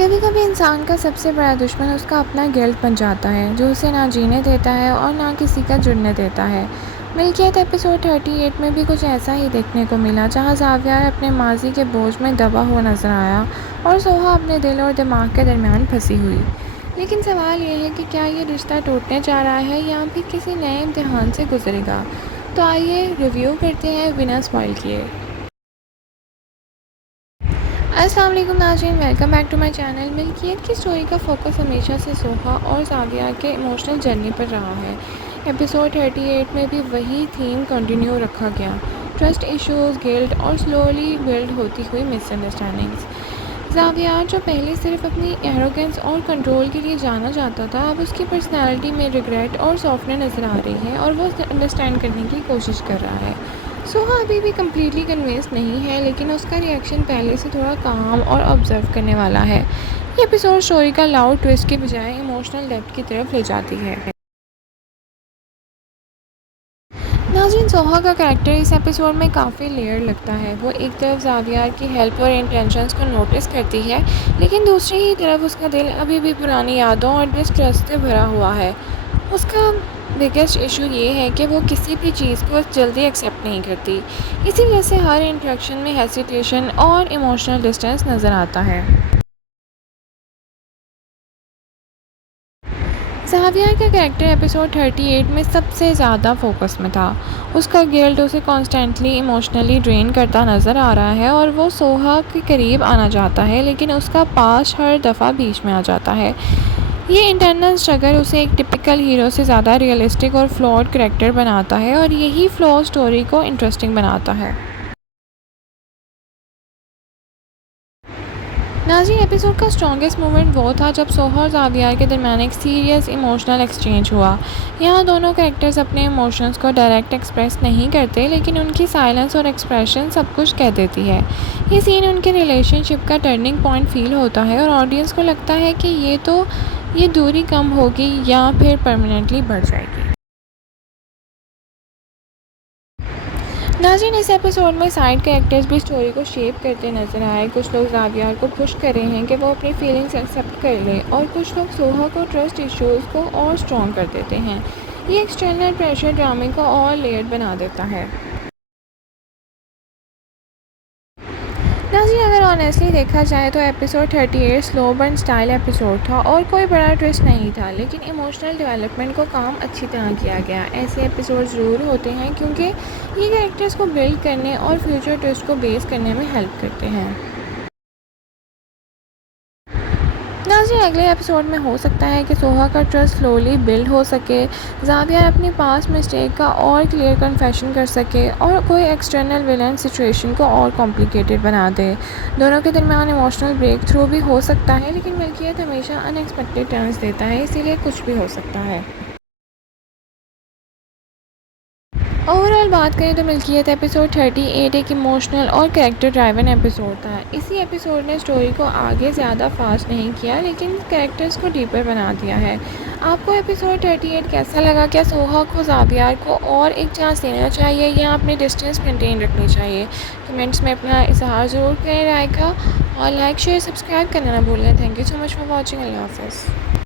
कभी कभी इंसान का सबसे बड़ा दुश्मन उसका अपना गिल्ट बन जाता है, जो उसे ना जीने देता है और ना किसी का जुड़ने देता है। मिल्कियत एपिसोड 38 में भी कुछ ऐसा ही देखने को मिला, जहां ज़ावियर अपने माजी के बोझ में दबा हुआ नजर आया और सोहा अपने दिल और दिमाग के दरमियान फंसी हुई। लेकिन सवाल ये है कि क्या ये रिश्ता टूटने जा रहा है या फिर किसी नए इम्तिहान से गुजरेगा। तो आइए रिव्यू करते हैं बिना स्पॉइल किए। अस्सलाम वालेकुम नाज़रीन, welcome back to my channel. मिल्कियत की स्टोरी का फोकस हमेशा से सोहा और ज़ावियर के इमोशनल जर्नी पर रहा है। एपिसोड 38 में भी वही थीम कंटिन्यू रखा गया, ट्रस्ट इश्यूज, गिल्ट और स्लोली बिल्ड होती हुई मिसअंडरस्टैंडिंग्स। ज़ावियर, जो पहले सिर्फ अपनी एरोगेंस और कंट्रोल के लिए जाना जाता था, अब उसकी पर्सनैलिटी में रिग्रेट और सॉफ्टनेस नज़र आ रही है और वो अंडरस्टैंड करने की कोशिश कर रहा है। सोहा अभी भी कम्प्लीटली कन्विंस नहीं है, लेकिन उसका रिएक्शन पहले से थोड़ा काम और ऑब्जर्व करने वाला है। ये एपिसोड स्टोरी का लाउड ट्विस्ट के बजाय इमोशनल डेप्थ की तरफ ले जाती है। नाज़रीन, सोहा का कैरेक्टर इस एपिसोड में काफ़ी लेयर लगता है। वो एक तरफ ज़ावियर की हेल्प और इंटेंशंस को नोटिस करती है, लेकिन दूसरी ही तरफ उसका दिल अभी भी पुरानी यादों और डिस्ट्रस्ट से भरा हुआ है। उसका बिगेस्ट इशू ये है कि वो किसी भी चीज़ को जल्दी एक्सेप्ट नहीं करती। इसी वजह से हर इंटरेक्शन में हेसिटेशन और इमोशनल डिस्टेंस नज़र आता है। ज़ावियर का कैरेक्टर एपिसोड 38 में सबसे ज़्यादा फोकस में था। उसका गिल्ट उसे कॉन्स्टेंटली इमोशनली ड्रेन करता नज़र आ रहा है और वो सोहा के करीब आना चाहता है, लेकिन उसका पास हर दफ़ा बीच में आ जाता है। ये इंटरनल स्ट्रगल उसे एक टिपिकल हीरो से ज़्यादा रियलिस्टिक और फ्लॉड करैक्टर बनाता है, और यही फ्लॉ स्टोरी को इंटरेस्टिंग बनाता है। नाज़रीन, एपिसोड का स्ट्रॉन्गेस्ट मोमेंट वो था जब सोहा और ज़ावियर के दरमियान एक सीरियस इमोशनल एक्सचेंज हुआ। यहाँ दोनों कैरेक्टर्स अपने इमोशंस को डायरेक्ट एक्सप्रेस नहीं करते, लेकिन उनकी साइलेंस और एक्सप्रेशन सब कुछ कह देती है। ये सीन उनके रिलेशनशिप का टर्निंग पॉइंट फील होता है और ऑडियंस को लगता है कि ये दूरी कम होगी या फिर परमानेंटली बढ़ जाएगी। नाज़रीन, इस एपिसोड में साइड कैरेक्टर्स भी स्टोरी को शेप करते नजर आए। कुछ लोग ज़ावियर को पुश कर रहे हैं कि वो अपनी फीलिंग्स एक्सेप्ट कर ले, और कुछ लोग सोहा को ट्रस्ट इश्यूज़ को और स्ट्रॉन्ग कर देते हैं। ये एक्सटर्नल प्रेशर ड्रामे को और लेयर्ड बना देता है। नाज़रीन, अगर ऑनेस्टली देखा जाए तो episode 38 slow burn style episode था और कोई बड़ा ट्विस्ट नहीं था, लेकिन इमोशनल डेवलपमेंट को काम अच्छी तरह किया गया। ऐसे एपिसोड ज़रूर होते हैं क्योंकि ये कैरेक्टर्स को बिल्ड करने और फ्यूचर ट्विस्ट को बेस करने में हेल्प करते हैं। नाज़रीन, अगले एपिसोड में हो सकता है कि सोहा का ट्रस्ट स्लोली बिल्ड हो सके, ज़ावियर अपनी पास्ट मिस्टेक का और क्लियर कन्फेशन कर सके, और कोई एक्सटर्नल विलन सिचुएशन को और कॉम्प्लिकेटेड बना दे। दोनों के दरमियान इमोशनल ब्रेक थ्रू भी हो सकता है, लेकिन मिल्कियत हमेशा अनएक्सपेक्टेड टर्न्स देता है, इसीलिए कुछ भी हो सकता है। ओवरऑल बात करें तो मिल्कियत एपिसोड 38 एक इमोशनल और कैरेक्टर ड्राइवन एपिसोड था। इसी एपिसोड ने स्टोरी को आगे ज़्यादा फास्ट नहीं किया, लेकिन कैरेक्टर्स को डीपर बना दिया है। आपको एपिसोड 38 कैसा लगा? क्या सोहा को ज़ावियर को और एक चांस देना चाहिए या अपनी डिस्टेंस मेंटेन रखनी चाहिए? कमेंट्स में अपना इजहार ज़रूर करें राय का, और लाइक शेयर सब्सक्राइब करना ना भूलें। Thank you so much for watching. अल्लाह हाफ़िज़।